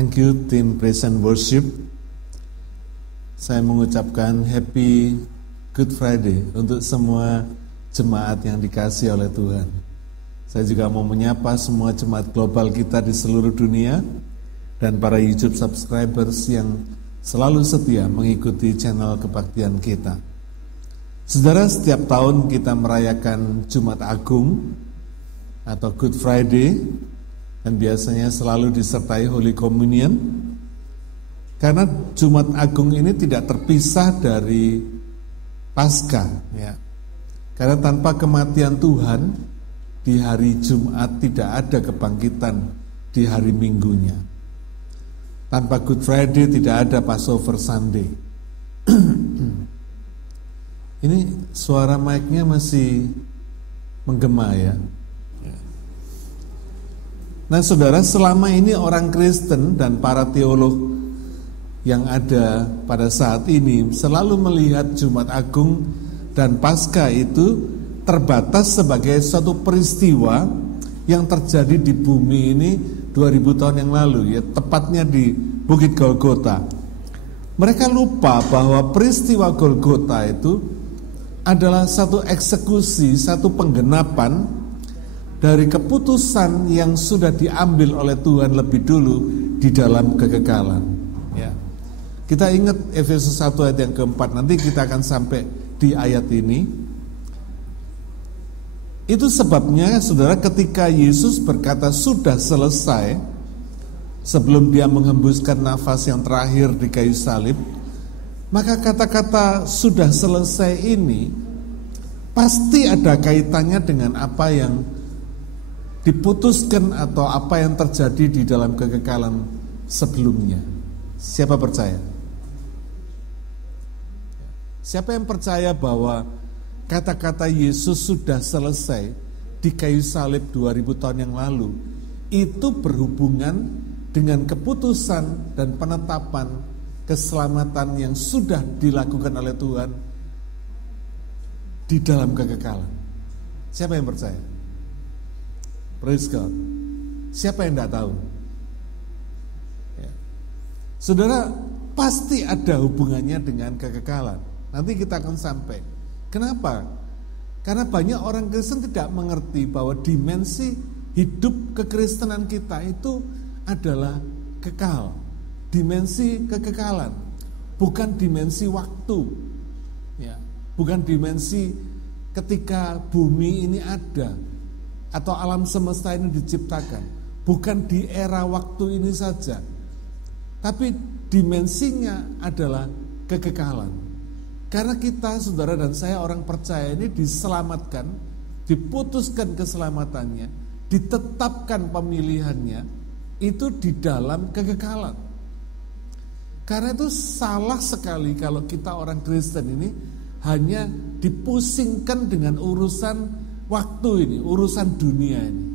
Thank you tim Praise and Worship. Saya mengucapkan Happy Good Friday untuk semua jemaat yang dikasihi oleh Tuhan. Saya juga mau menyapa semua jemaat global kita di seluruh dunia dan para YouTube subscribers yang selalu setia mengikuti channel kebaktian kita. Saudara, setiap tahun kita merayakan Jumat Agung atau Good Friday, dan biasanya selalu disertai Holy Communion, karena Jumat Agung ini tidak terpisah dari Paskah, ya. Karena tanpa kematian Tuhan di hari Jumat tidak ada kebangkitan di hari Minggunya. Tanpa Good Friday tidak ada Passover Sunday. Ini suara mic-nya masih menggema ya. Nah saudara, selama ini orang Kristen dan para teolog yang ada pada saat ini selalu melihat Jumat Agung dan Paskah itu terbatas sebagai suatu peristiwa yang terjadi di bumi ini 2000 tahun yang lalu, ya, tepatnya di Bukit Golgota. Mereka lupa bahwa peristiwa Golgota itu adalah satu eksekusi, satu penggenapan dari keputusan yang sudah diambil oleh Tuhan lebih dulu di dalam kekekalan. Ya. Kita ingat Efesus 1 ayat yang keempat, nanti kita akan sampai di ayat ini. Itu sebabnya saudara, ketika Yesus berkata sudah selesai, sebelum dia menghembuskan nafas yang terakhir di kayu salib, maka kata-kata sudah selesai ini pasti ada kaitannya dengan apa yang diputuskan atau apa yang terjadi di dalam kekekalan sebelumnya. Siapa percaya? Siapa yang percaya bahwa kata-kata Yesus sudah selesai di kayu salib 2000 tahun yang lalu itu berhubungan dengan keputusan dan penetapan keselamatan yang sudah dilakukan oleh Tuhan di dalam kekekalan? Siapa yang percaya? Praise God. Siapa yang tidak tahu? Ya. Saudara, pasti ada hubungannya dengan kekekalan. Nanti kita akan sampai. Kenapa? Karena banyak orang Kristen tidak mengerti bahwa dimensi hidup kekristenan kita itu adalah kekal. Dimensi kekekalan, bukan dimensi waktu. Ya, bukan dimensi ketika bumi ini ada atau alam semesta ini diciptakan, bukan di era waktu ini saja, tapi dimensinya adalah kekekalan. Karena kita, saudara dan saya, orang percaya ini diselamatkan, diputuskan keselamatannya, ditetapkan pemilihannya, itu di dalam kekekalan. Karena itu salah sekali kalau kita orang Kristen ini hanya dipusingkan dengan urusan waktu ini, urusan dunia ini.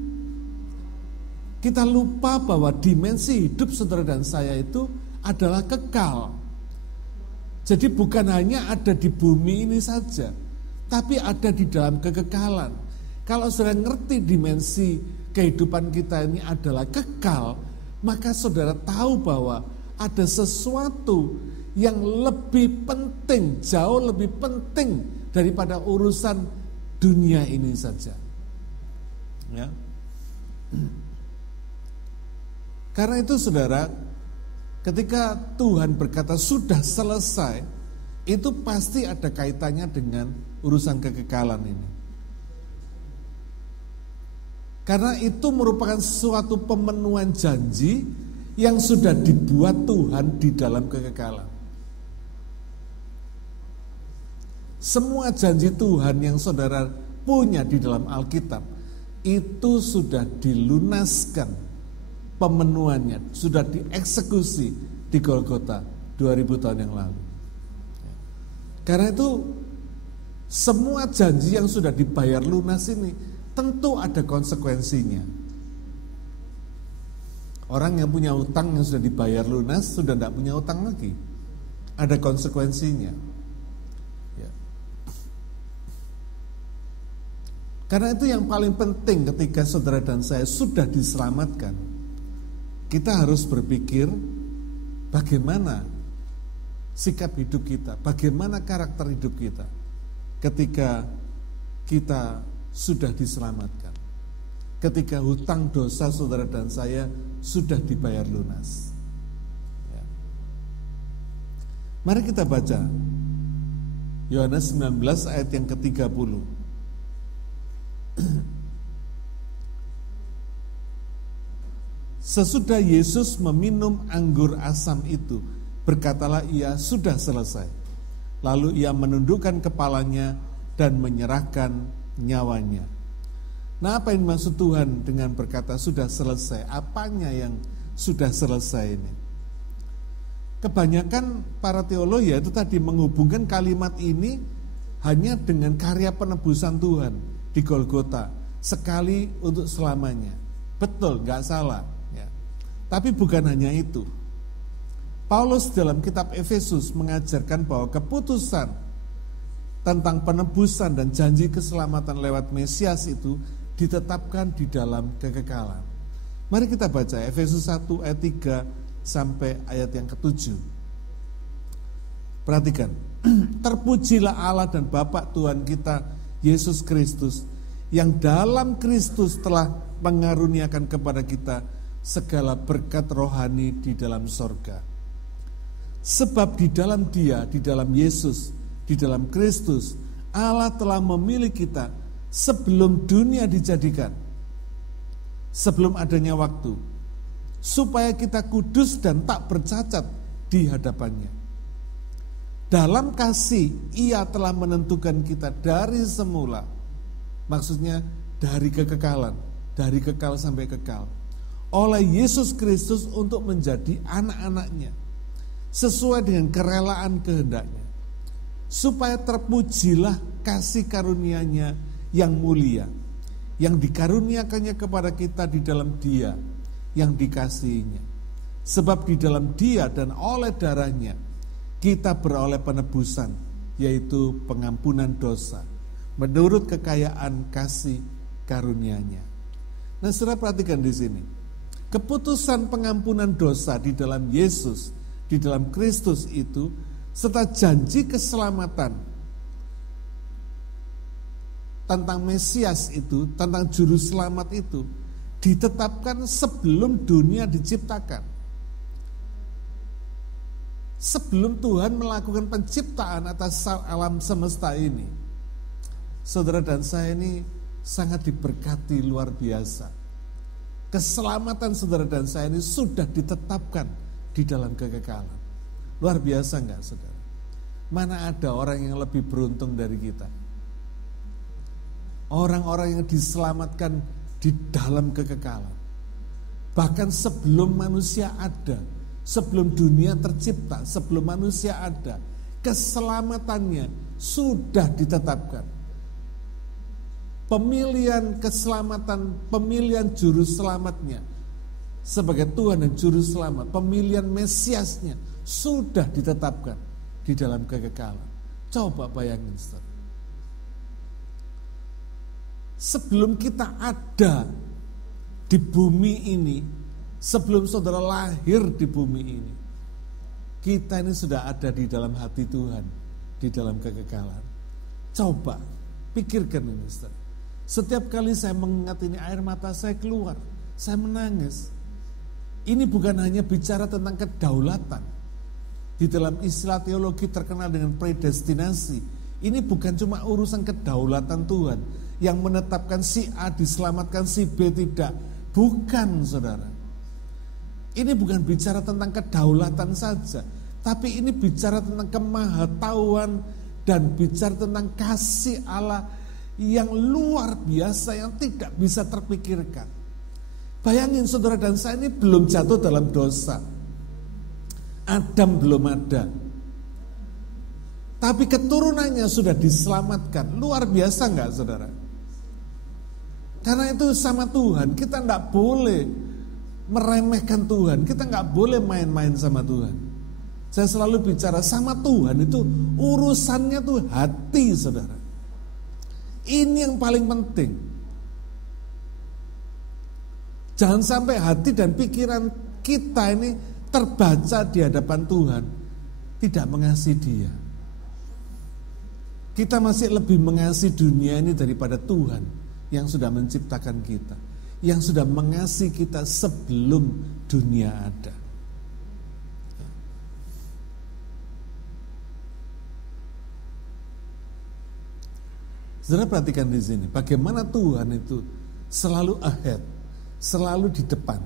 Kita lupa bahwa dimensi hidup saudara dan saya itu adalah kekal. Jadi bukan hanya ada di bumi ini saja, tapi ada di dalam kekekalan. Kalau saudara ngerti dimensi kehidupan kita ini adalah kekal, maka saudara tahu bahwa ada sesuatu yang lebih penting, jauh lebih penting daripada urusan dunia ini saja. Ya. Karena itu saudara, ketika Tuhan berkata sudah selesai, itu pasti ada kaitannya dengan urusan kekekalan ini. Karena itu merupakan suatu pemenuhan janji yang sudah dibuat Tuhan di dalam kekekalan. Semua janji Tuhan yang saudara punya di dalam Alkitab itu sudah dilunaskan pemenuhannya, sudah dieksekusi di Golgota 2000 tahun yang lalu. Karena itu semua janji yang sudah dibayar lunas ini tentu ada konsekuensinya. Orang yang punya utang yang sudah dibayar lunas sudah tidak punya utang lagi. Ada konsekuensinya. Karena itu yang paling penting ketika saudara dan saya sudah diselamatkan, kita harus berpikir bagaimana sikap hidup kita, bagaimana karakter hidup kita ketika kita sudah diselamatkan, ketika hutang dosa saudara dan saya sudah dibayar lunas. Ya. Mari kita baca Yohanes 19 ayat yang ke-30. Sesudah Yesus meminum anggur asam itu, berkatalah ia, sudah selesai. Lalu ia menundukkan kepalanya dan menyerahkan nyawanya. Nah, apa yang dimaksud Tuhan dengan berkata sudah selesai? Apanya yang sudah selesai ini? Kebanyakan para teologi itu tadi menghubungkan kalimat ini hanya dengan karya penebusan Tuhan di Golgota, sekali untuk selamanya. Betul, gak salah. Ya. Tapi bukan hanya itu. Paulus dalam kitab Efesus mengajarkan bahwa keputusan tentang penebusan dan janji keselamatan lewat Mesias itu ditetapkan di dalam kekekalan. Mari kita baca Efesus 1 ayat 3 sampai ayat yang ke-7. Perhatikan. Terpujilah Allah dan Bapa Tuhan kita Yesus Kristus, yang dalam Kristus telah mengaruniakan kepada kita segala berkat rohani di dalam sorga. Sebab di dalam Dia, di dalam Yesus, di dalam Kristus, Allah telah memilih kita sebelum dunia dijadikan, sebelum adanya waktu, supaya kita kudus dan tak bercacat di hadapannya. Dalam kasih Ia telah menentukan kita dari semula, maksudnya dari kekekalan, dari kekal sampai kekal, oleh Yesus Kristus untuk menjadi anak-anaknya, sesuai dengan kerelaan kehendaknya, supaya terpujilah kasih karunia-Nya yang mulia, yang dikaruniakannya kepada kita di dalam Dia yang dikasihinya. Sebab di dalam Dia dan oleh darahnya kita beroleh penebusan, yaitu pengampunan dosa, menurut kekayaan kasih karunia-Nya. Nah, saudara perhatikan di sini. Keputusan pengampunan dosa di dalam Yesus, di dalam Kristus itu, serta janji keselamatan tentang Mesias itu, tentang juru selamat itu, ditetapkan sebelum dunia diciptakan. Sebelum Tuhan melakukan penciptaan atas alam semesta ini, saudara dan saya ini sangat diberkati luar biasa. Keselamatan saudara dan saya ini sudah ditetapkan di dalam kekekalan. Luar biasa enggak, saudara? Mana ada orang yang lebih beruntung dari kita? Orang-orang yang diselamatkan di dalam kekekalan. Bahkan sebelum manusia ada, sebelum dunia tercipta, sebelum manusia ada, keselamatannya sudah ditetapkan. Pemilihan keselamatan, pemilihan juru selamatnya sebagai Tuhan dan juru selamat, pemilihan Mesiasnya sudah ditetapkan di dalam kekekalan. Coba bayangin, saudara. Sebelum kita ada di bumi ini, sebelum saudara lahir di bumi ini, kita ini sudah ada di dalam hati Tuhan, di dalam kekekalan. Coba pikirkan ini, saudara. Setiap kali saya mengingat ini, air mata saya keluar, saya menangis. Ini bukan hanya bicara tentang kedaulatan. Di dalam istilah teologi terkenal dengan predestinasi. Ini bukan cuma urusan kedaulatan Tuhan yang menetapkan si A diselamatkan, si B tidak. Bukan, saudara. Ini bukan bicara tentang kedaulatan saja, tapi ini bicara tentang kemahatauan dan bicara tentang kasih Allah yang luar biasa, yang tidak bisa terpikirkan. Bayangin, saudara dan saya ini belum jatuh dalam dosa. Adam belum ada. Tapi keturunannya sudah diselamatkan. Luar biasa enggak, saudara? Karena itu sama Tuhan, kita enggak boleh meremehkan Tuhan. Kita enggak boleh main-main sama Tuhan. Saya selalu bicara sama Tuhan itu urusannya tuh hati, saudara. Ini yang paling penting. Jangan sampai hati dan pikiran kita ini terbaca di hadapan Tuhan tidak mengasihi Dia. Kita masih lebih mengasihi dunia ini daripada Tuhan yang sudah menciptakan kita, yang sudah mengasihi kita sebelum dunia ada. Saudara perhatikan di sini, bagaimana Tuhan itu selalu ahead, selalu di depan.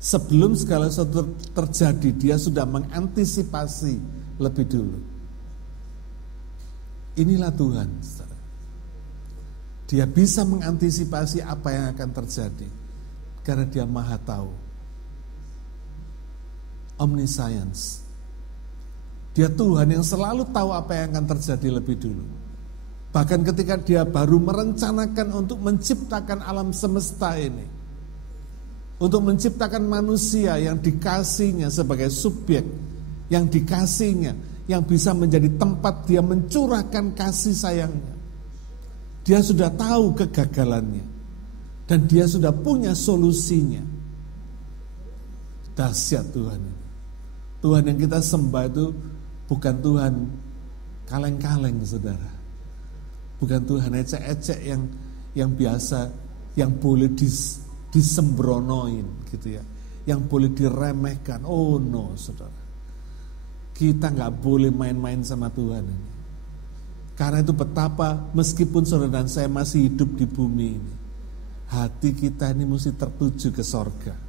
Sebelum segala sesuatu terjadi, Dia sudah mengantisipasi lebih dulu. Inilah Tuhan, saudara. Dia bisa mengantisipasi apa yang akan terjadi karena Dia Maha Tahu. Omniscience. Dia Tuhan yang selalu tahu apa yang akan terjadi lebih dulu. Bahkan ketika Dia baru merencanakan untuk menciptakan alam semesta ini, untuk menciptakan manusia yang dikasihnya sebagai subjek, yang dikasihnya, yang bisa menjadi tempat Dia mencurahkan kasih sayangnya. Dia sudah tahu kegagalannya, dan Dia sudah punya solusinya. Dahsyat Tuhan. Tuhan yang kita sembah itu bukan Tuhan kaleng-kaleng, saudara. Bukan Tuhan ecek-ecek yang biasa, yang boleh disembronoin gitu ya, yang boleh diremehkan. Oh no, saudara. Kita nggak boleh main-main sama Tuhan ini. Karena itu betapa meskipun saudara dan saya masih hidup di bumi ini, hati kita ini mesti tertuju ke sorga.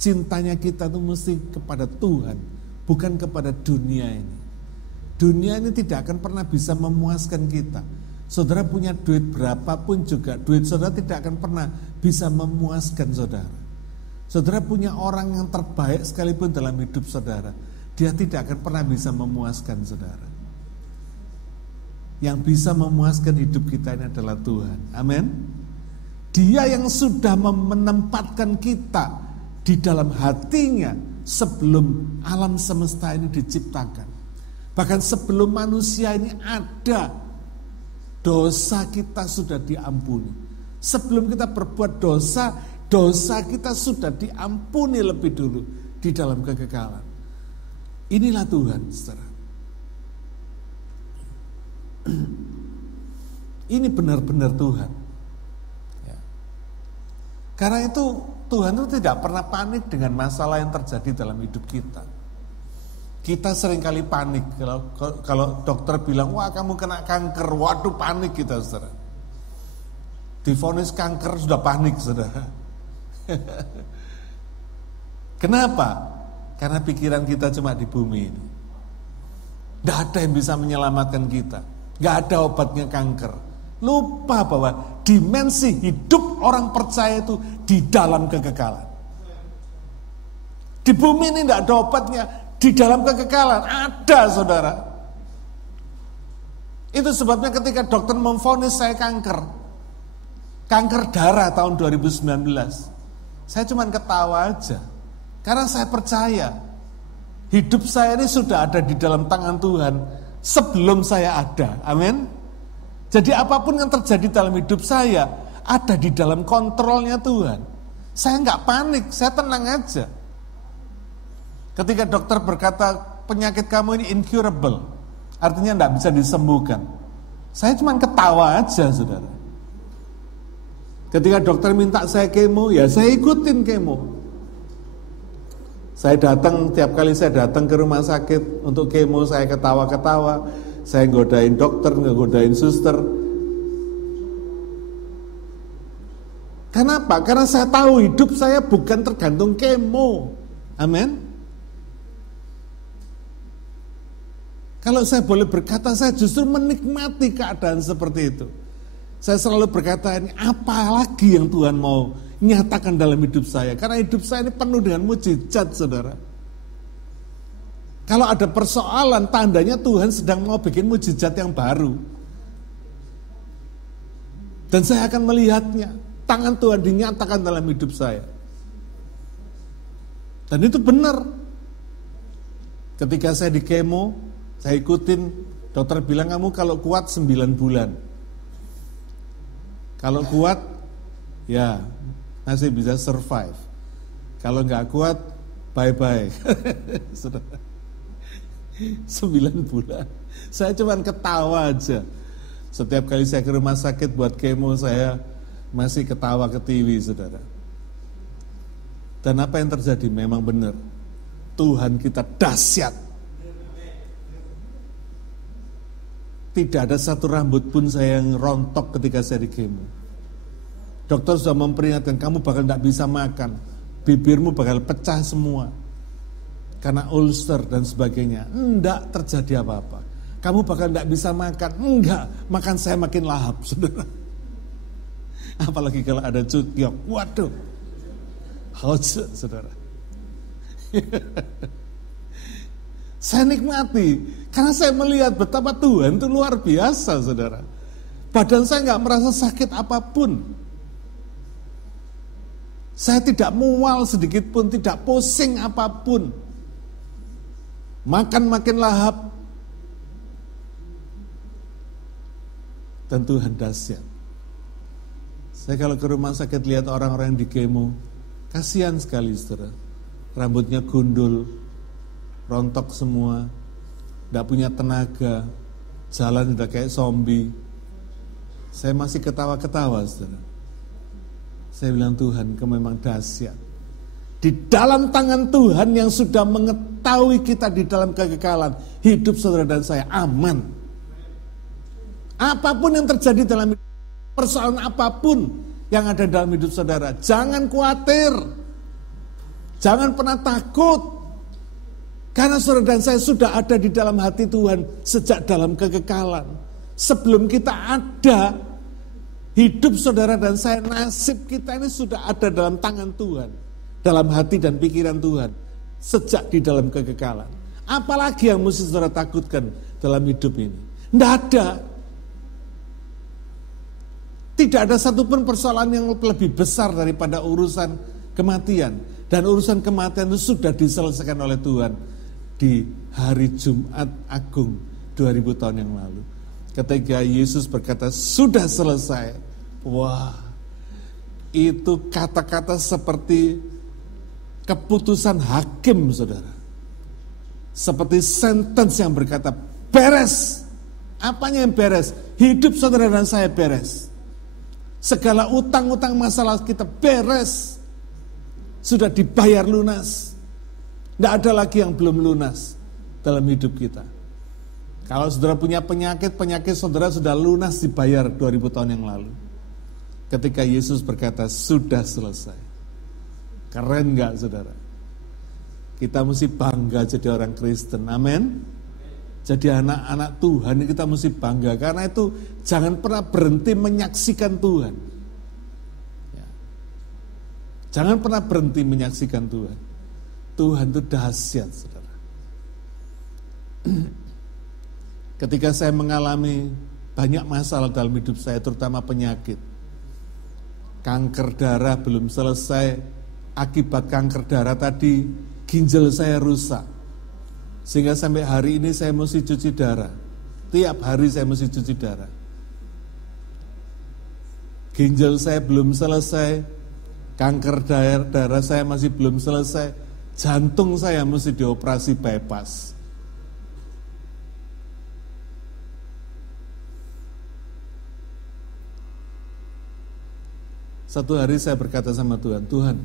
Cintanya kita itu mesti kepada Tuhan, bukan kepada dunia ini. Dunia ini tidak akan pernah bisa memuaskan kita. Saudara punya duit berapapun juga, duit saudara tidak akan pernah bisa memuaskan saudara. Saudara punya orang yang terbaik sekalipun dalam hidup saudara, dia tidak akan pernah bisa memuaskan saudara. Yang bisa memuaskan hidup kita ini adalah Tuhan. Amin. Dia yang sudah menempatkan kita di dalam hatinya sebelum alam semesta ini diciptakan. Bahkan sebelum manusia ini ada, dosa kita sudah diampuni. Sebelum kita berbuat dosa, dosa kita sudah diampuni lebih dulu di dalam kekekalan. Inilah Tuhan, saudara. Ini benar-benar Tuhan. Ya. Karena itu Tuhan itu tidak pernah panik dengan masalah yang terjadi dalam hidup kita. Kita seringkali panik kalau dokter bilang, wah kamu kena kanker, waduh panik kita, saudara. Divonis kanker sudah panik, saudara. Kenapa? Karena pikiran kita cuma di bumi ini. Tidak ada yang bisa menyelamatkan kita. Tidak ada obatnya kanker. Lupa bahwa dimensi hidup orang percaya itu di dalam kekekalan. Di bumi ini tidak ada obatnya. Di dalam kekekalan ada, saudara. Itu sebabnya ketika dokter memvonis saya kanker darah tahun 2019, saya cuma ketawa aja. Karena saya percaya hidup saya ini sudah ada di dalam tangan Tuhan sebelum saya ada. Amin. Jadi apapun yang terjadi dalam hidup saya ada di dalam kontrolnya Tuhan. Saya nggak panik, saya tenang aja. Ketika dokter berkata penyakit kamu ini incurable, artinya tidak bisa disembuhkan, saya cuma ketawa aja, saudara. Ketika dokter minta saya kemo, ya saya ikutin kemo. Saya datang, tiap kali saya datang ke rumah sakit untuk kemo, saya ketawa-ketawa, saya godain dokter, godain suster. Kenapa? Karena saya tahu hidup saya bukan tergantung kemo. Amin. Kalau saya boleh berkata, saya justru menikmati keadaan seperti itu. Saya selalu berkata, ini apa lagi yang Tuhan mau nyatakan dalam hidup saya? Karena hidup saya ini penuh dengan mujizat, saudara. Kalau ada persoalan, tandanya Tuhan sedang mau bikin mujizat yang baru. Dan saya akan melihatnya. Tangan Tuhan dinyatakan dalam hidup saya. Dan itu benar. Ketika saya di kemo, saya ikutin, dokter bilang kamu kalau kuat 9 bulan. Kalau kuat, ya masih bisa survive. Kalau nggak kuat, bye-bye. Saudara. 9 bulan. Saya cuma ketawa aja. Setiap kali saya ke rumah sakit buat kemo, saya masih ketawa ke TV, saudara. Dan apa yang terjadi? Memang benar. Tuhan kita dahsyat. Tidak ada satu rambut pun saya yang rontok ketika saya di kemo. Dokter sudah memperingatkan, kamu bakal tidak bisa makan. Bibirmu bakal pecah semua. Karena ulcer dan sebagainya. Enggak terjadi apa-apa. Kamu bakal tidak bisa makan. Enggak, makan saya makin lahap, saudara. Apalagi kalau ada cukyok. Waduh. Hauce, saudara. Saya nikmati. Karena saya melihat betapa Tuhan itu luar biasa, saudara. Badan saya enggak merasa sakit apapun. Saya tidak mual sedikit pun, tidak pusing apapun. Makan makin lahap. Dan Tuhan dahsyat. Saya kalau ke rumah sakit lihat orang-orang yang di kemo, kasihan sekali, saudara. Rambutnya gundul, rontok semua, tidak punya tenaga, jalan udah kayak zombie. Saya masih ketawa-ketawa, saudara. Saya bilang, Tuhan, Kau memang dahsyat. Di dalam tangan Tuhan yang sudah mengetahui kita di dalam kekekalan, hidup saudara dan saya aman. Apapun yang terjadi dalam hidup, persoalan apapun yang ada dalam hidup saudara, jangan khawatir. Jangan pernah takut. Karena saudara dan saya sudah ada di dalam hati Tuhan sejak dalam kekekalan. Sebelum kita ada, hidup saudara dan saya, nasib kita ini sudah ada dalam tangan Tuhan. Dalam hati dan pikiran Tuhan. Sejak di dalam kekekalan. Apalagi yang mesti saudara takutkan dalam hidup ini? Tidak ada. Tidak ada satupun persoalan yang lebih besar daripada urusan kematian. Dan urusan kematian itu sudah diselesaikan oleh Tuhan di hari Jumat Agung 2000 tahun yang lalu. Ketika Yesus berkata, sudah selesai. Wah, itu kata-kata seperti keputusan hakim, saudara. Seperti sentence yang berkata, beres. Apanya yang beres? Hidup saudara dan saya beres. Segala utang-utang masalah kita beres. Sudah dibayar lunas. Tidak ada lagi yang belum lunas dalam hidup kita. Kalau saudara punya penyakit saudara sudah lunas dibayar 2000 tahun yang lalu. Ketika Yesus berkata, sudah selesai. Keren gak, saudara? Kita mesti bangga jadi orang Kristen, amin. Jadi anak-anak Tuhan kita mesti bangga. Karena itu jangan pernah berhenti menyaksikan Tuhan ya. Jangan pernah berhenti menyaksikan Tuhan. Tuhan itu dahsyat, saudara. Ketika saya mengalami banyak masalah dalam hidup saya, terutama penyakit. Kanker darah belum selesai, akibat kanker darah tadi ginjal saya rusak. Sehingga sampai hari ini saya mesti cuci darah. Tiap hari saya mesti cuci darah. Ginjal saya belum selesai, kanker darah saya masih belum selesai, jantung saya mesti dioperasi bypass. Satu hari saya berkata sama Tuhan, Tuhan,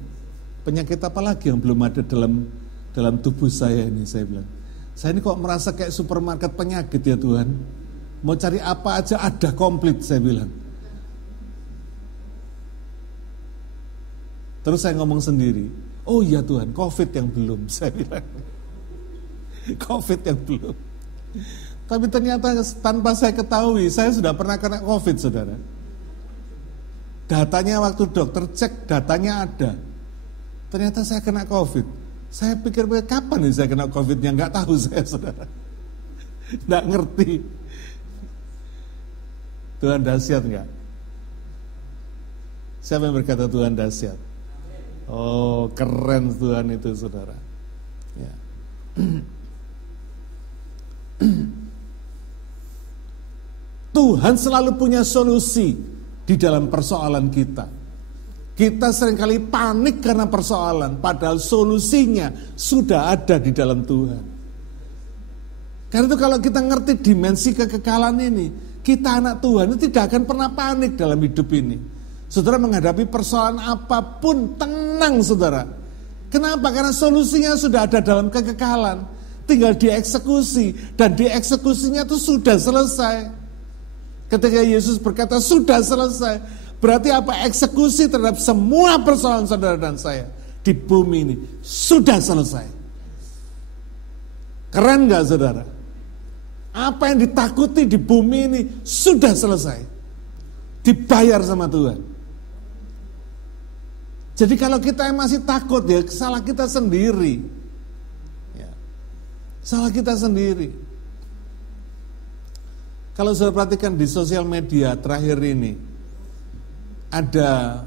penyakit apa lagi yang belum ada dalam tubuh saya ini, saya bilang. Saya ini kok merasa kayak supermarket penyakit ya Tuhan. Mau cari apa aja ada komplit, saya bilang. Terus saya ngomong sendiri, oh iya Tuhan, COVID yang belum, saya bilang. COVID yang belum. Tapi ternyata tanpa saya ketahui, saya sudah pernah kena COVID, saudara. Datanya waktu dokter cek, datanya ada. Ternyata saya kena COVID. Saya pikir kapan nih saya kena COVID-nya, nggak tahu saya, saudara. Nggak ngerti. Tuhan dahsyat nggak? Siapa yang berkata Tuhan dahsyat? Oh, keren Tuhan itu, saudara. Ya. Tuhan selalu punya solusi di dalam persoalan kita. Kita seringkali panik karena persoalan, padahal solusinya sudah ada di dalam Tuhan. Karena itu kalau kita ngerti dimensi kekekalan ini, kita anak Tuhan itu tidak akan pernah panik dalam hidup ini. Saudara menghadapi persoalan apapun, tenang saudara. Kenapa? Karena solusinya sudah ada dalam kekekalan. Tinggal dieksekusi, dan dieksekusinya itu sudah selesai. Ketika Yesus berkata sudah selesai, berarti apa? Eksekusi terhadap semua persoalan saudara dan saya di bumi ini sudah selesai. Keren gak saudara? Apa yang ditakuti di bumi ini sudah selesai. Dibayar sama Tuhan. Jadi kalau kita yang masih takut, ya salah kita sendiri. Ya, salah kita sendiri. Kalau saya perhatikan di sosial media terakhir ini, ada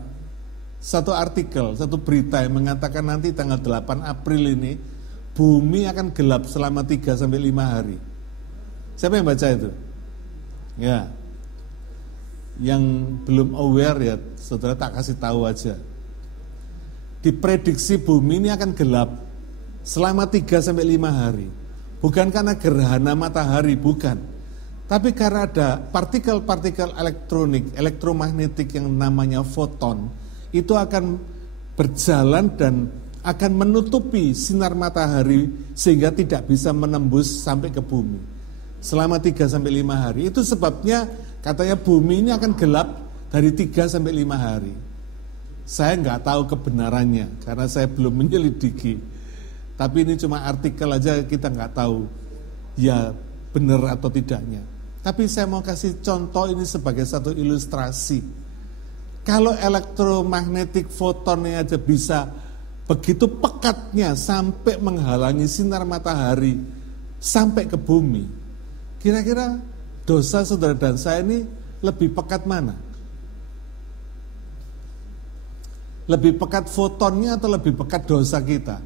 satu artikel, satu berita yang mengatakan nanti tanggal 8 April ini bumi akan gelap selama 3-5 hari. Siapa yang baca itu? Ya. Yang belum aware ya, saudara tak kasih tahu aja. Diprediksi bumi ini akan gelap selama 3-5 hari. Bukan karena gerhana matahari, bukan. Tapi karena ada partikel-partikel elektronik, elektromagnetik yang namanya foton, itu akan berjalan dan akan menutupi sinar matahari sehingga tidak bisa menembus sampai ke bumi. Selama 3-5 hari. Itu sebabnya katanya bumi ini akan gelap dari 3-5 hari. Saya nggak tahu kebenarannya karena saya belum menyelidiki. Tapi ini cuma artikel aja, kita nggak tahu ya benar atau tidaknya. Tapi saya mau kasih contoh ini sebagai satu ilustrasi. Kalau elektromagnetik fotonnya aja bisa begitu pekatnya sampai menghalangi sinar matahari sampai ke bumi. Kira-kira dosa saudara dan saya ini lebih pekat mana? Lebih pekat fotonnya atau lebih pekat dosa kita?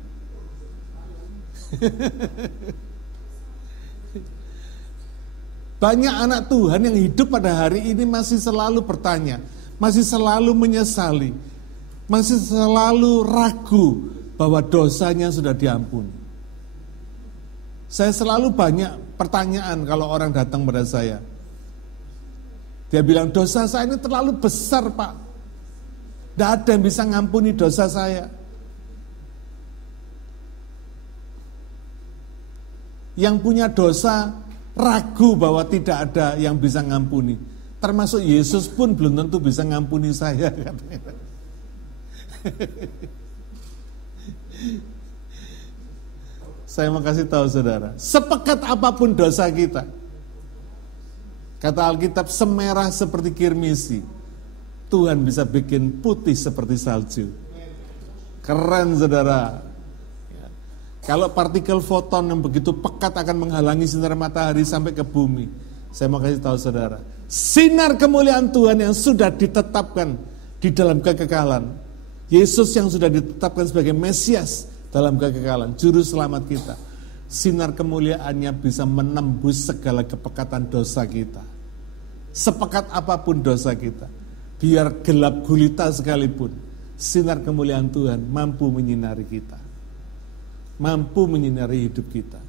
Banyak anak Tuhan yang hidup pada hari ini masih selalu bertanya, masih selalu menyesali, masih selalu ragu bahwa dosanya sudah diampuni. Saya selalu banyak pertanyaan kalau orang datang pada saya. Dia bilang, dosa saya ini terlalu besar Pak. Tidak ada yang bisa ngampuni dosa saya. Yang punya dosa ragu bahwa tidak ada yang bisa ngampuni. Termasuk Yesus pun belum tentu bisa ngampuni saya, katanya. Saya mau kasih tahu saudara, sepekat apapun dosa kita, kata Alkitab, semerah seperti kirmisi, Tuhan bisa bikin putih seperti salju. Keren saudara. Kalau partikel foton yang begitu pekat akan menghalangi sinar matahari sampai ke bumi, saya mau kasih tahu saudara, sinar kemuliaan Tuhan yang sudah ditetapkan di dalam kekekalan, Yesus yang sudah ditetapkan sebagai Mesias dalam kekekalan, juru selamat kita, sinar kemuliaannya bisa menembus segala kepekatan dosa kita. Sepekat apapun dosa kita, biar gelap gulita sekalipun, sinar kemuliaan Tuhan mampu menyinari kita, mampu menyinari hidup kita.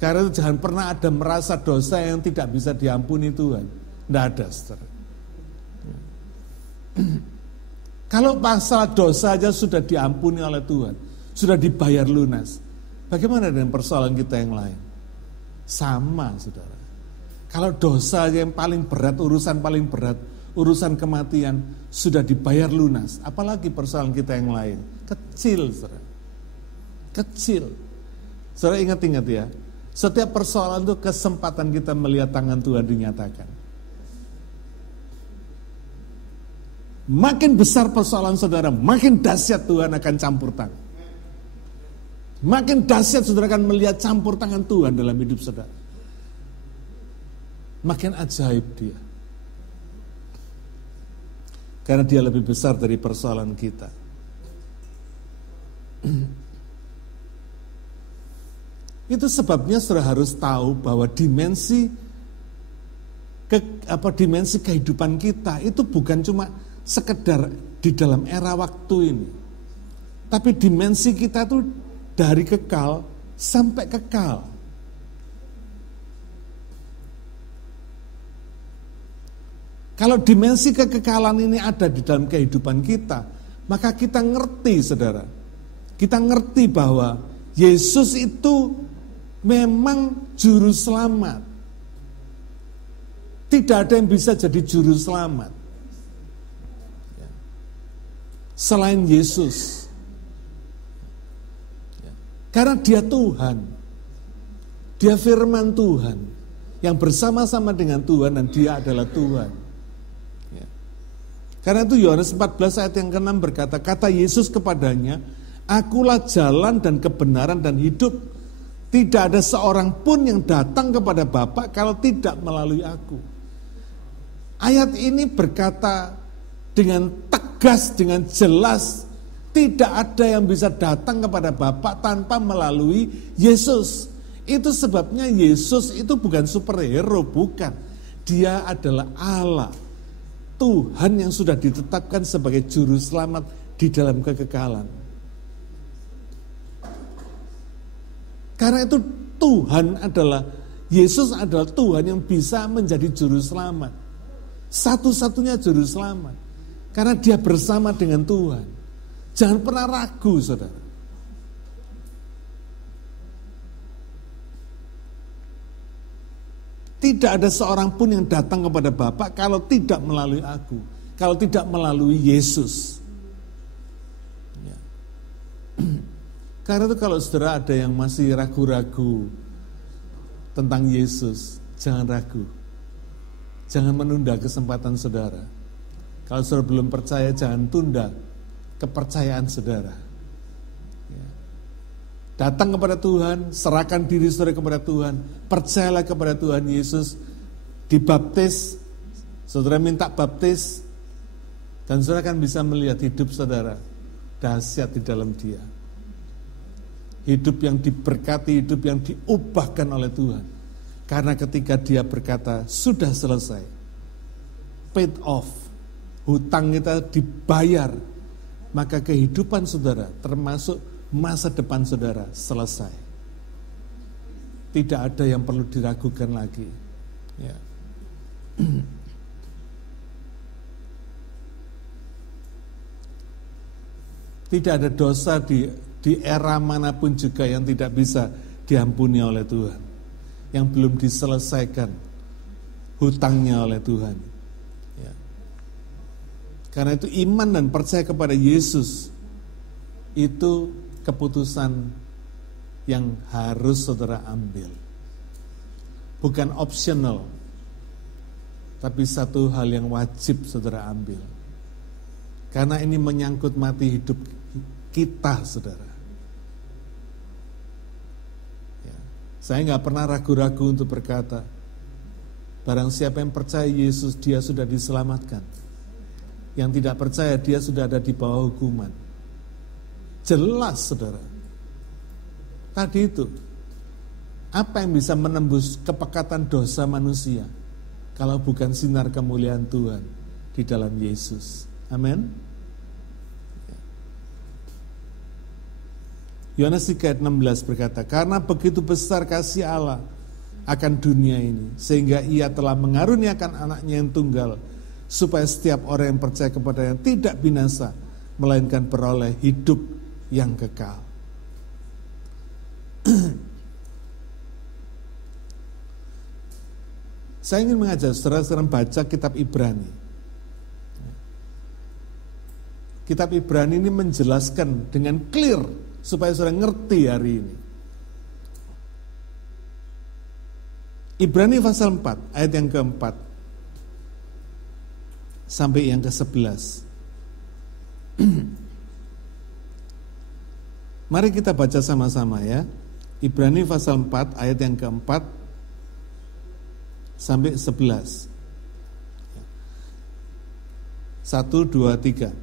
Karena itu jangan pernah ada merasa dosa yang tidak bisa diampuni Tuhan. Tidak ada, saudara. Kalau masalah dosa aja sudah diampuni oleh Tuhan, sudah dibayar lunas, bagaimana dengan persoalan kita yang lain? Sama, saudara. Kalau dosa aja yang paling berat, urusan paling berat, urusan kematian, sudah dibayar lunas, apalagi persoalan kita yang lain? Kecil, saudara. Kecil. Saudara ingat-ingat ya, setiap persoalan itu kesempatan kita melihat tangan Tuhan dinyatakan. Makin besar persoalan saudara, makin dahsyat Tuhan akan campur tangan. Makin dahsyat saudara akan melihat campur tangan Tuhan dalam hidup saudara. Makin ajaib dia. Karena dia lebih besar dari persoalan kita. Itu sebabnya saudara harus tahu bahwa dimensi kehidupan kita itu bukan cuma sekedar di dalam era waktu ini. Tapi dimensi kita tuh dari kekal sampai kekal. Kalau dimensi kekekalan ini ada di dalam kehidupan kita, maka kita ngerti, saudara. Kita ngerti bahwa Yesus itu memang juru selamat. Tidak ada yang bisa jadi juru selamat selain Yesus. Karena dia Tuhan. Dia firman Tuhan yang bersama-sama dengan Tuhan, dan dia adalah Tuhan. Karena itu Yohanes 14 ayat yang ke-6 berkata, kata Yesus kepadanya, akulah jalan dan kebenaran dan hidup. Tidak ada seorang pun yang datang kepada Bapa kalau tidak melalui aku. Ayat ini berkata dengan tegas, dengan jelas, tidak ada yang bisa datang kepada Bapa tanpa melalui Yesus. Itu sebabnya Yesus itu bukan superhero, bukan. Dia adalah Allah, Tuhan yang sudah ditetapkan sebagai juru selamat di dalam kekekalan. Karena itu Yesus adalah Tuhan yang bisa menjadi juru selamat. Satu-satunya juru selamat. Karena dia bersama dengan Tuhan. Jangan pernah ragu, saudara. Tidak ada seorang pun yang datang kepada Bapa kalau tidak melalui aku, kalau tidak melalui Yesus. Ya. Karena itu kalau saudara ada yang masih ragu-ragu tentang Yesus, jangan ragu. Jangan menunda kesempatan saudara. Kalau saudara belum percaya, jangan tunda kepercayaan saudara. Datang kepada Tuhan, serahkan diri saudara kepada Tuhan, percayalah kepada Tuhan Yesus, dibaptis, saudara minta baptis, dan saudara akan bisa melihat hidup saudara dahsyat di dalam Dia. Hidup yang diberkati, hidup yang diubahkan oleh Tuhan. Karena ketika Dia berkata, sudah selesai, paid off, hutang kita dibayar, maka kehidupan saudara termasuk masa depan saudara selesai. Tidak ada yang perlu diragukan lagi. Ya. Tidak ada dosa di era manapun juga yang tidak bisa diampuni oleh Tuhan, yang belum diselesaikan hutangnya oleh Tuhan. Ya. Karena itu iman dan percaya kepada Yesus itu keputusan yang harus saudara ambil. Bukan optional, tapi satu hal yang wajib saudara ambil. Karena ini menyangkut mati hidup kita, saudara. Ya. Saya nggak pernah ragu-ragu untuk berkata, barang siapa yang percaya Yesus, dia sudah diselamatkan. Yang tidak percaya, dia sudah ada di bawah hukuman. Jelas, saudara. Tadi itu, apa yang bisa menembus kepekatan dosa manusia kalau bukan sinar kemuliaan Tuhan di dalam Yesus? Amin. Yohanes 3 ayat 16 berkata, karena begitu besar kasih Allah akan dunia ini, sehingga Ia telah mengaruniakan anaknya yang tunggal, supaya setiap orang yang percaya kepadanya tidak binasa, melainkan beroleh hidup yang kekal. Saya ingin mengajak saudara sekarang baca kitab Ibrani. Kitab Ibrani ini menjelaskan dengan clear supaya saudara ngerti hari ini. Ibrani pasal 4 ayat yang keempat sampai yang ke-11. Mari kita baca sama-sama ya. Ibrani pasal 4 ayat yang keempat sampai 11. 1, 2, 3.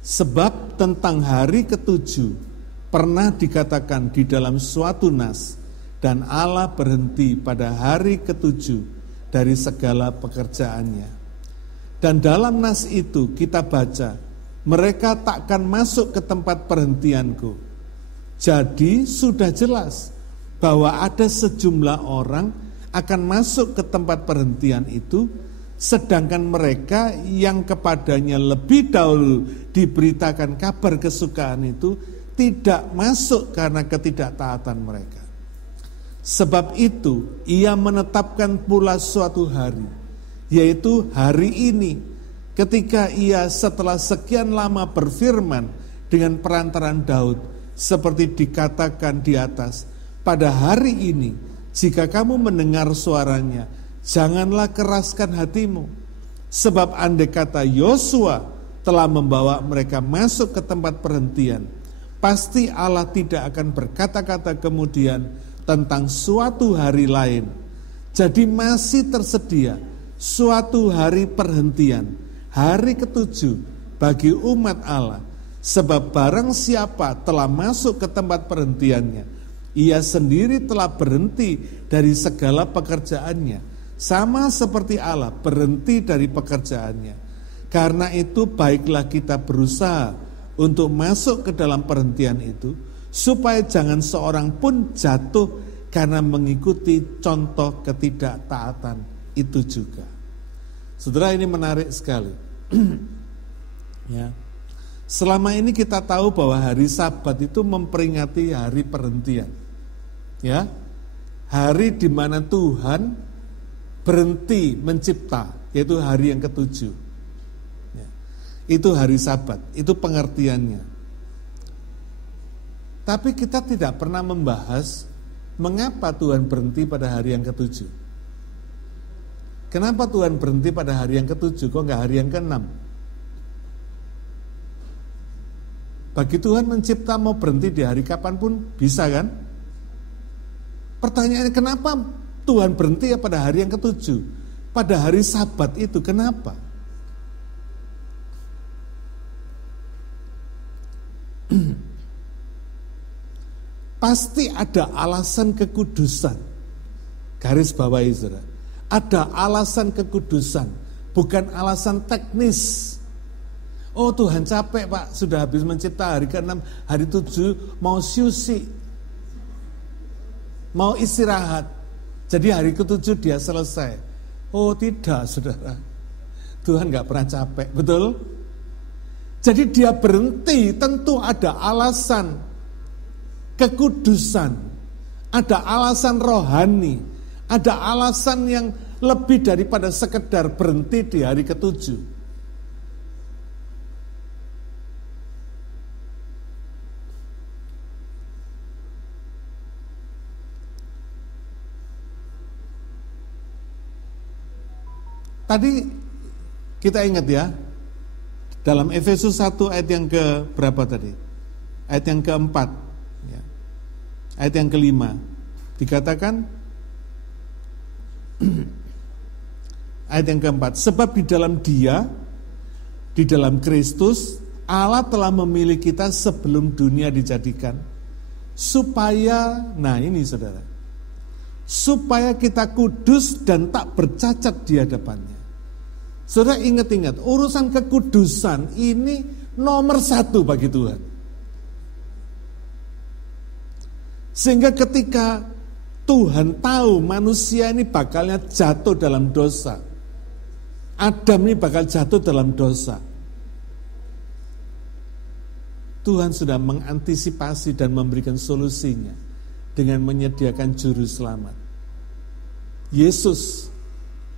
Sebab tentang hari ketujuh pernah dikatakan di dalam suatu nas, dan Allah berhenti pada hari ketujuh dari segala pekerjaannya. Dan dalam nas itu kita baca mereka takkan masuk ke tempat perhentianku. Jadi sudah jelas bahwa ada sejumlah orang akan masuk ke tempat perhentian itu, sedangkan mereka yang kepadanya lebih dahulu diberitakan kabar kesukaan itu tidak masuk karena ketidaktaatan mereka. Sebab itu ia menetapkan pula suatu hari, yaitu hari ini, ketika ia setelah sekian lama berfirman dengan perantaran Daud, seperti dikatakan di atas, pada hari ini jika kamu mendengar suaranya, janganlah keraskan hatimu. Sebab andai kata Yosua telah membawa mereka masuk ke tempat perhentian, pasti Allah tidak akan berkata-kata kemudian tentang suatu hari lain. Jadi masih tersedia suatu hari perhentian, hari ketujuh bagi umat Allah. Sebab barang siapa telah masuk ke tempat perhentiannya, ia sendiri telah berhenti dari segala pekerjaannya, sama seperti Allah berhenti dari pekerjaannya. Karena itu baiklah kita berusaha untuk masuk ke dalam perhentian itu, supaya jangan seorang pun jatuh karena mengikuti contoh ketidaktaatan itu juga. Saudara, ini menarik sekali. Ya. Selama ini kita tahu bahwa hari Sabat itu memperingati hari perhentian. Ya. Hari di mana Tuhan berhenti mencipta, yaitu hari yang ketujuh. Ya. Itu hari Sabat, itu pengertiannya. Tapi kita tidak pernah membahas mengapa Tuhan berhenti pada hari yang ketujuh. Kenapa Tuhan berhenti pada hari yang ketujuh, kok enggak hari yang keenam? Bagi Tuhan mencipta mau berhenti di hari kapanpun bisa kan? Pertanyaannya, kenapa Tuhan berhenti ya pada hari yang ketujuh? Pada hari Sabat itu kenapa? Pasti ada alasan kekudusan. Garis bawahi saudara. Ada alasan kekudusan, bukan alasan teknis. Oh Tuhan capek Pak, sudah habis mencipta hari ke-6, hari 7 mau syusi, mau istirahat. Jadi hari ke-7 dia selesai. Oh tidak saudara, Tuhan gak pernah capek, betul? Jadi dia berhenti, tentu ada alasan kekudusan, ada alasan rohani, ada alasan yang lebih daripada sekedar berhenti di hari ke-7. Tadi kita ingat ya, dalam Efesus 1 ayat yang ke berapa tadi? Ayat yang keempat, ya. Ayat yang kelima, dikatakan, ayat yang keempat, sebab di dalam Dia, di dalam Kristus, Allah telah memilih kita sebelum dunia dijadikan, supaya, nah ini saudara, supaya kita kudus dan tak bercacat di hadapannya. Saudara ingat-ingat, urusan kekudusan ini nomor 1 bagi Tuhan. Sehingga ketika Tuhan tahu manusia ini bakalnya jatuh dalam dosa, Adam ini bakal jatuh dalam dosa, Tuhan sudah mengantisipasi dan memberikan solusinya dengan menyediakan juru selamat. Yesus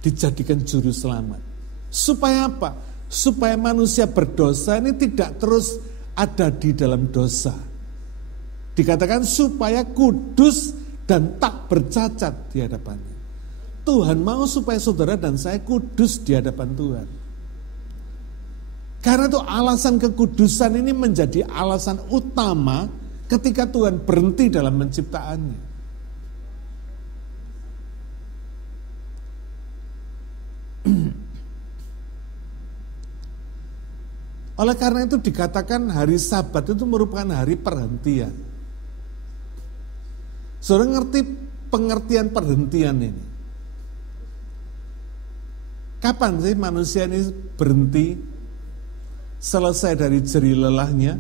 dijadikan juru selamat. Supaya apa? Supaya manusia berdosa ini tidak terus ada di dalam dosa. Dikatakan supaya kudus dan tak bercacat di hadapannya. Tuhan mau supaya saudara dan saya kudus di hadapan Tuhan. Karena itu alasan kekudusan ini menjadi alasan utama ketika Tuhan berhenti dalam menciptaannya. Oleh karena itu dikatakan hari Sabat itu merupakan hari perhentian. Saudara ngerti pengertian perhentian ini? Kapan sih manusia ini berhenti? selesai dari jerih lelahnya?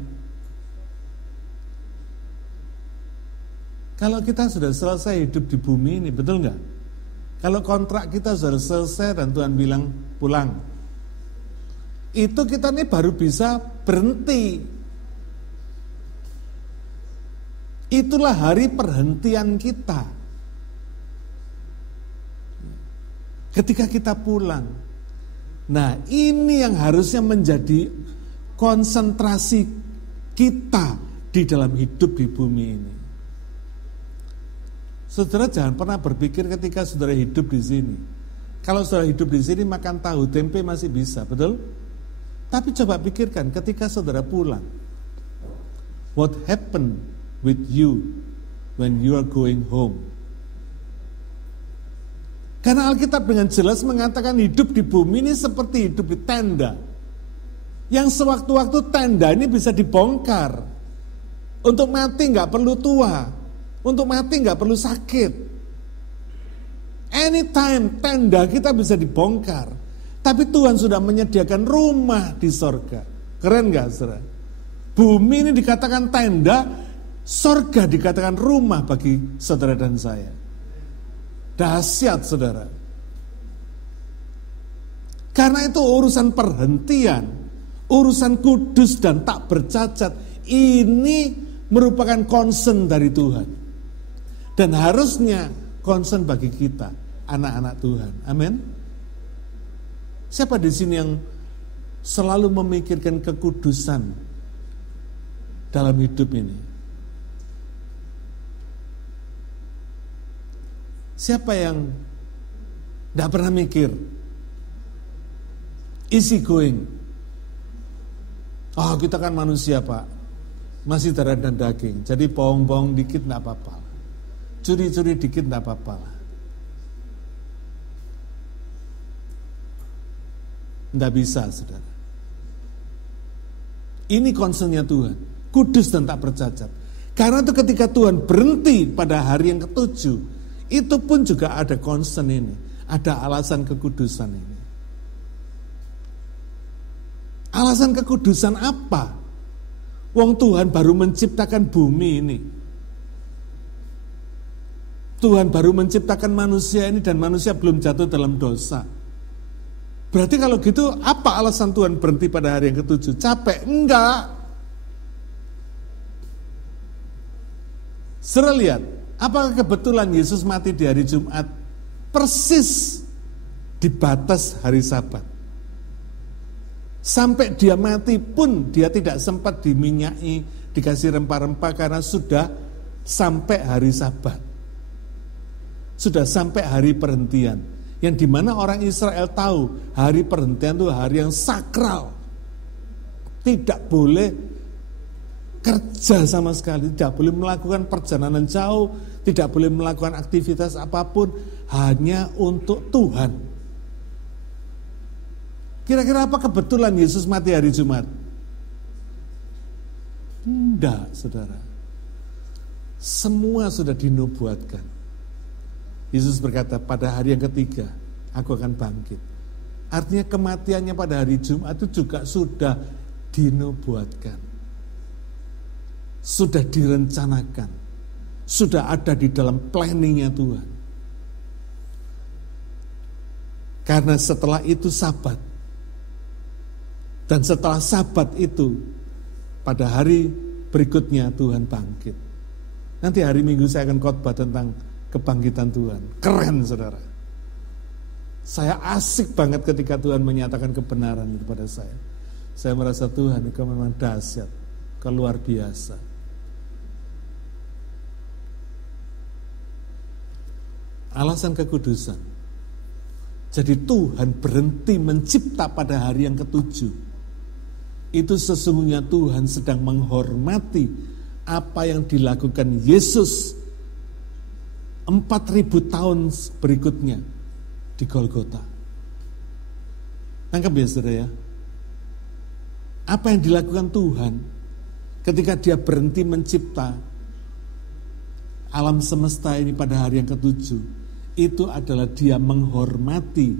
Kalau kita sudah selesai hidup di bumi ini, betul nggak? Kalau kontrak kita sudah selesai dan Tuhan bilang pulang, itu kita nih baru bisa berhenti. Itulah hari perhentian kita. Ketika kita pulang. Nah, ini yang harusnya menjadi konsentrasi kita di dalam hidup di bumi ini. Saudara jangan pernah berpikir ketika saudara hidup di sini. Kalau saudara hidup di sini makan tahu tempe masih bisa, betul? Tapi coba pikirkan ketika saudara pulang. What happened with you when you are going home? Karena Alkitab dengan jelas mengatakan hidup di bumi ini seperti hidup di tenda. Yang sewaktu-waktu tenda ini bisa dibongkar. Untuk mati nggak perlu tua. Untuk mati nggak perlu sakit. Anytime tenda kita bisa dibongkar. Tapi Tuhan sudah menyediakan rumah di sorga. Keren nggak, saudara? Bumi ini dikatakan tenda, sorga dikatakan rumah bagi saudara dan saya. Dahsyat, saudara. Karena itu urusan perhentian, urusan kudus dan tak bercacat, ini merupakan concern dari Tuhan. Dan harusnya concern bagi kita, anak-anak Tuhan. Amin. Siapa di sini yang selalu memikirkan kekudusan dalam hidup ini? Siapa yang tidak pernah mikir? Easy going. Oh, kita kan manusia, Pak. Masih darah dan daging. Jadi bohong-bohong dikit tidak apa-apa. Curi-curi dikit tidak apa-apa. Tidak bisa, saudara. Ini concernnya Tuhan. Kudus dan tak bercacat. Karena itu ketika Tuhan berhenti pada hari yang ke-7, itu pun juga ada concern ini. Ada alasan kekudusan ini. Alasan kekudusan apa? Wong Tuhan baru menciptakan bumi ini. Tuhan baru menciptakan manusia ini dan manusia belum jatuh dalam dosa. Berarti kalau gitu apa alasan Tuhan berhenti pada hari yang ke-7? Capek? Enggak. Saudara lihat, apakah kebetulan Yesus mati di hari Jumat persis di batas hari Sabat? Sampai dia mati pun dia tidak sempat diminyai, dikasih rempah-rempah karena sudah sampai hari Sabat. Sudah sampai hari perhentian. Yang dimana orang Israel tahu hari perhentian itu hari yang sakral. Tidak boleh kerja sama sekali, tidak boleh melakukan perjalanan jauh, tidak boleh melakukan aktivitas apapun, hanya untuk Tuhan. Kira-kira apa kebetulan Yesus mati hari Jumat? Tidak, saudara. Semua sudah dinubuatkan. Yesus berkata, pada hari yang ketiga, aku akan bangkit. Artinya kematiannya pada hari Jumat itu juga sudah dinubuatkan. Sudah direncanakan. Sudah ada di dalam planningnya Tuhan. Karena setelah itu Sabat. Dan setelah Sabat itu, pada hari berikutnya Tuhan bangkit. Nanti hari Minggu saya akan khotbah tentang kebangkitan Tuhan. Keren, saudara. Saya asik banget ketika Tuhan menyatakan kebenaran kepada saya. Saya merasa Tuhan, Engkau memang dahsyat, Engkau luar biasa. Alasan kekudusan. Jadi Tuhan berhenti mencipta pada hari yang ke-7. Itu sesungguhnya Tuhan sedang menghormati apa yang dilakukan Yesus 4.000 tahun berikutnya di Golgota. Tangkap ya, saudara ya. Apa yang dilakukan Tuhan ketika dia berhenti mencipta alam semesta ini pada hari yang ke-7, itu adalah dia menghormati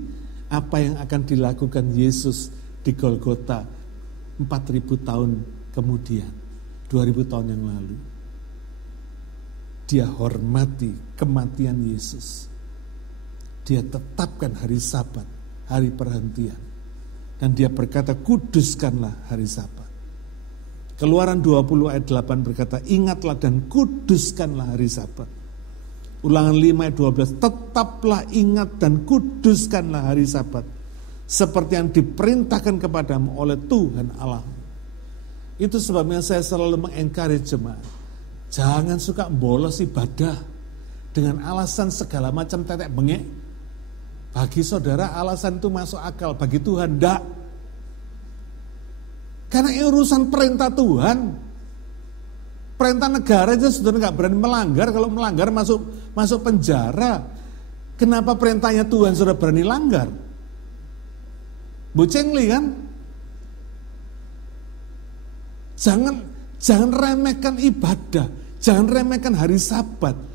apa yang akan dilakukan Yesus di Golgota 4.000 tahun kemudian, 2.000 tahun yang lalu. Dia hormati kematian Yesus. Dia tetapkan hari Sabat, hari perhentian. Dan dia berkata, kuduskanlah hari Sabat. Keluaran 20 ayat 8 berkata, ingatlah dan kuduskanlah hari Sabat. Ulangan 5 ayat 12, tetaplah ingat dan kuduskanlah hari Sabat, seperti yang diperintahkan kepadamu oleh Tuhan Allah. Itu sebabnya saya selalu mengencourage jemaat, jangan suka bolos ibadah dengan alasan segala macam tetek bengek. Bagi saudara alasan itu masuk akal, bagi Tuhan enggak. Karena ini urusan perintah Tuhan. Perintah negara aja saudara enggak berani melanggar, kalau melanggar masuk penjara. Kenapa perintahnya Tuhan saudara berani langgar? Bu Cengli kan? Jangan remehkan ibadah, jangan remehkan hari Sabat.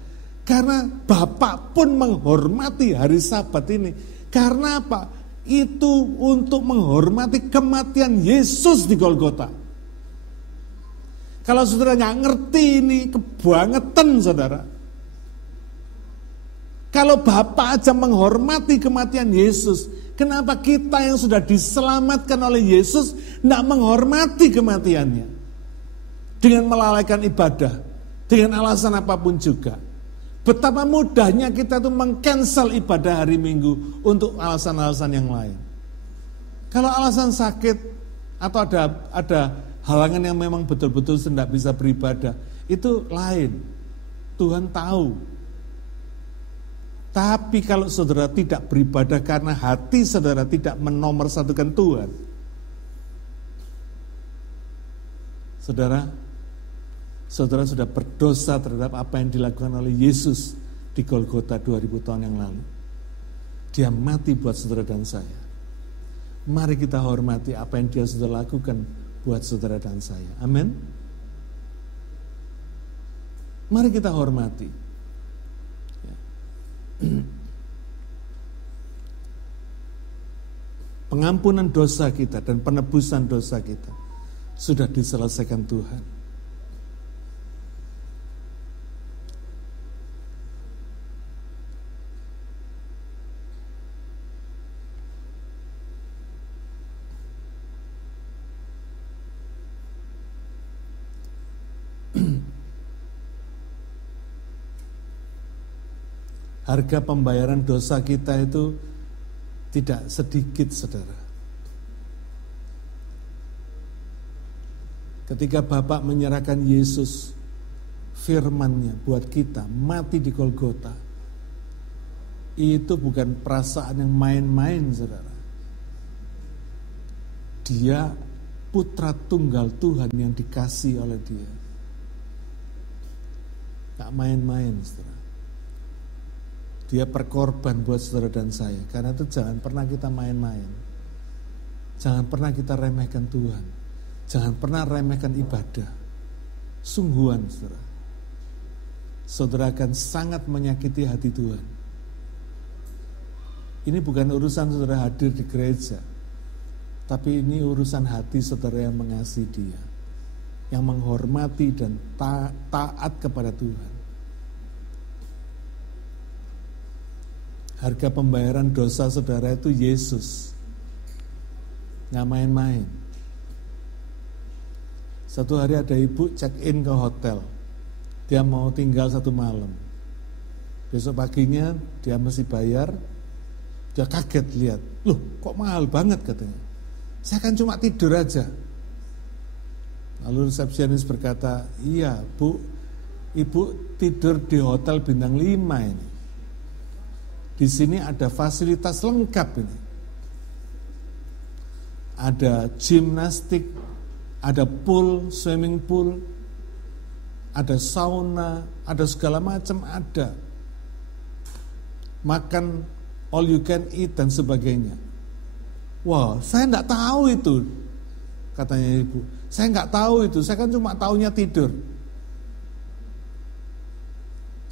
Karena Bapak pun menghormati hari Sabat ini. Karena apa? Itu untuk menghormati kematian Yesus di Golgota. Kalau saudara nggak ngerti ini, kebangetan saudara. Kalau Bapak aja menghormati kematian Yesus, kenapa kita yang sudah diselamatkan oleh Yesus nggak menghormati kematiannya? Dengan melalaikan ibadah, dengan alasan apapun juga. Betapa mudahnya kita tuh meng-cancel ibadah hari Minggu untuk alasan-alasan yang lain. Kalau alasan sakit atau ada halangan yang memang betul-betul tidak bisa beribadah, itu lain. Tuhan tahu. Tapi kalau saudara tidak beribadah karena hati saudara tidak menomorsatukan Tuhan, saudara sudah berdosa terhadap apa yang dilakukan oleh Yesus di Golgota 2000 tahun yang lalu. Dia mati buat saudara dan saya. Mari kita hormati apa yang dia sudah lakukan buat saudara dan saya. Amin. Mari kita hormati. Pengampunan dosa kita dan penebusan dosa kita sudah diselesaikan Tuhan. Harga pembayaran dosa kita itu tidak sedikit, saudara. Ketika Bapak menyerahkan Yesus, firman-Nya buat kita, mati di Golgota, itu bukan perasaan yang main-main, saudara. Dia putra tunggal Tuhan yang dikasih oleh Dia. Tak main-main, saudara. Dia berkorban buat saudara dan saya. Karena itu jangan pernah kita main-main. Jangan pernah kita remehkan Tuhan. Jangan pernah remehkan ibadah. Sungguhan, saudara. Saudara akan sangat menyakiti hati Tuhan. Ini bukan urusan saudara hadir di gereja. Tapi ini urusan hati saudara yang mengasihi Dia. Yang menghormati dan taat kepada Tuhan. Harga pembayaran dosa saudara itu Yesus. Nggak main-main. Satu hari ada ibu check-in ke hotel. Dia mau tinggal 1 malam. Besok paginya dia mesti bayar. Dia kaget lihat. Loh kok mahal banget katanya. Saya kan cuma tidur aja. Lalu resepsionis berkata, iya bu, ibu tidur di hotel bintang 5 ini. Di sini ada fasilitas lengkap ini. Ada gimnastik, ada pool, swimming pool, ada sauna, ada segala macam ada. Makan all you can eat dan sebagainya. Wah, saya enggak tahu itu, katanya ibu. Saya enggak tahu itu, saya kan cuma taunya tidur.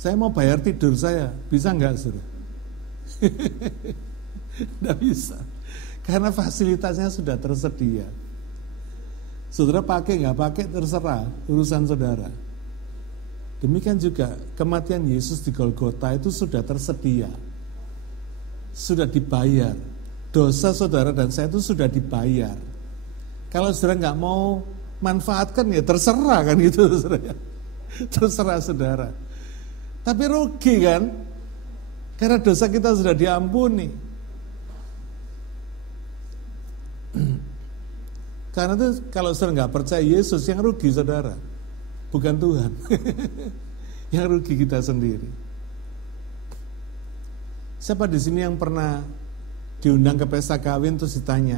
Saya mau bayar tidur saya, bisa enggak suruh? Tidak bisa. Karena fasilitasnya sudah tersedia. Saudara pakai nggak pakai terserah, urusan saudara. Demikian juga kematian Yesus di Golgota itu sudah tersedia, sudah dibayar. Dosa saudara dan saya itu sudah dibayar. Kalau saudara nggak mau manfaatkan ya terserah kan gitu saudara. Terserah saudara. Tapi rugi kan? Karena dosa kita sudah diampuni. Karena itu kalau saudara nggak percaya Yesus, yang rugi saudara, bukan Tuhan. Yang rugi kita sendiri. Siapa di sini yang pernah diundang ke pesta kawin terus ditanya,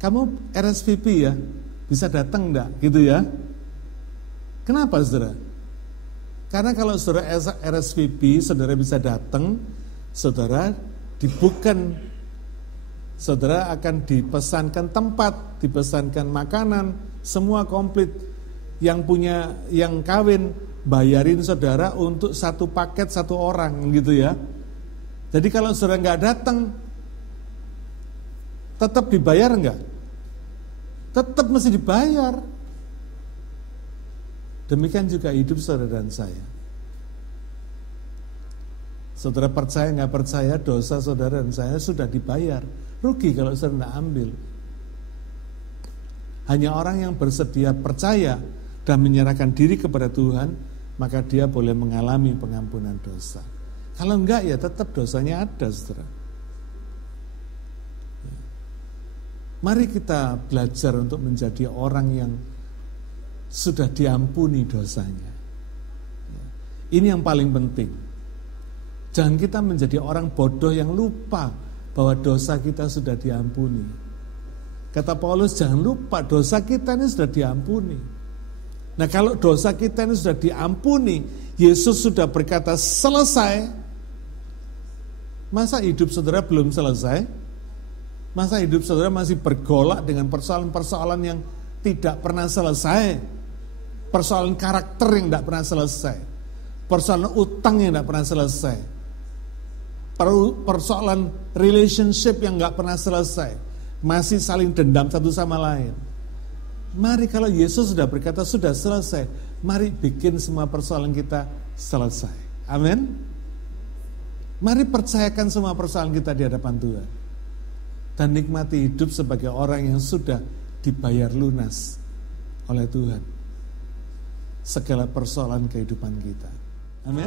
kamu RSVP ya, bisa datang enggak? Gitu ya. Kenapa saudara? Karena kalau saudara RSVP, saudara bisa datang, saudara dibukan, saudara akan dipesankan tempat, dipesankan makanan, semua komplit. Yang kawin bayarin saudara untuk satu paket satu orang gitu ya. Jadi kalau saudara nggak datang, tetap dibayar enggak? Tetap mesti dibayar. Demikian juga hidup saudara dan saya. Saudara percaya nggak percaya, dosa saudara dan saya sudah dibayar. Rugi kalau saudara nggak ambil. Hanya orang yang bersedia percaya dan menyerahkan diri kepada Tuhan, maka dia boleh mengalami pengampunan dosa. Kalau enggak ya tetap dosanya ada saudara. Mari kita belajar untuk menjadi orang yang sudah diampuni dosanya. Ini yang paling penting. Jangan kita menjadi orang bodoh yang lupa bahwa dosa kita sudah diampuni. Kata Paulus, jangan lupa dosa kita ini sudah diampuni. Nah kalau dosa kita ini sudah diampuni, Yesus sudah berkata selesai. Masa hidup saudara belum selesai? Masa hidup saudara masih bergolak dengan persoalan-persoalan yang tidak pernah selesai? Persoalan karakter yang tidak pernah selesai, persoalan utang yang tidak pernah selesai, persoalan relationship yang tidak pernah selesai, masih saling dendam satu sama lain. Mari kalau Yesus sudah berkata sudah selesai, mari bikin semua persoalan kita selesai. Amin. Mari percayakan semua persoalan kita di hadapan Tuhan dan nikmati hidup sebagai orang yang sudah dibayar lunas oleh Tuhan segala persoalan kehidupan kita. Amin.